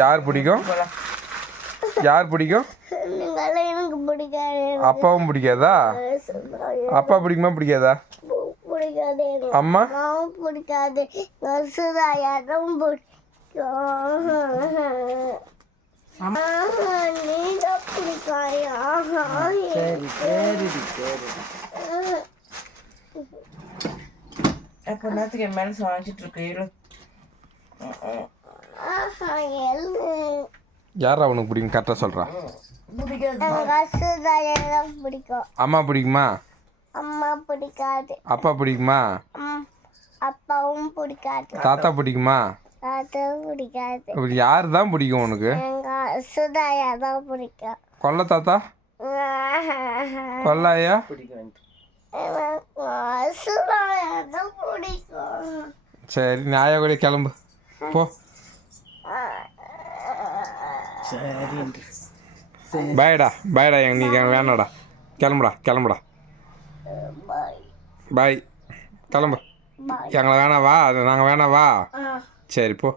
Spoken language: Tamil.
யார் பிடிக்கும்? யார் பிடிக்கும்? எனக்கு பிடிக்காது. அப்பாவும் பிடிக்காதா? அப்பா பிடிக்குமா பிடிக்காதா? பிடிக்காது. அம்மா பிடிக்காது. சுதாயாரும் பிடிக்கும். நீதான் பிடிக்காயா? சரி சரி சரி. அப்போ நேரத்துக்கு என் மேலே சாஞ்சிட்டு இருக்கு. யாரா உனக்கு பிடிக்கும்? கரெக்டாக சொல்கிறா. பிடிக்கும். அம்மா பிடிக்குமா? அம்மா பிடிக்காது. அப்பா பிடிக்குமா? அப்பாவும் பிடிக்காது. தாத்தா பிடிக்குமா? தாத்தாவும் பிடிக்காது. இப்படி யார் தான் பிடிக்கும் உனக்கு? சுதாயா தான் பிடிக்கும். கொல்ல தாத்தா கொல்லாயா? சுதாயா தான் பிடிக்கும். சரி நியாய கூட கிளம்பு போ. பாய்டா பாய்டா நீங்கள் வேணாடா. கிளம்புடா. பாய் கிளம்பு. எங்களை வேணாவா? அது நாங்கள் வேணாவா? சரி போ.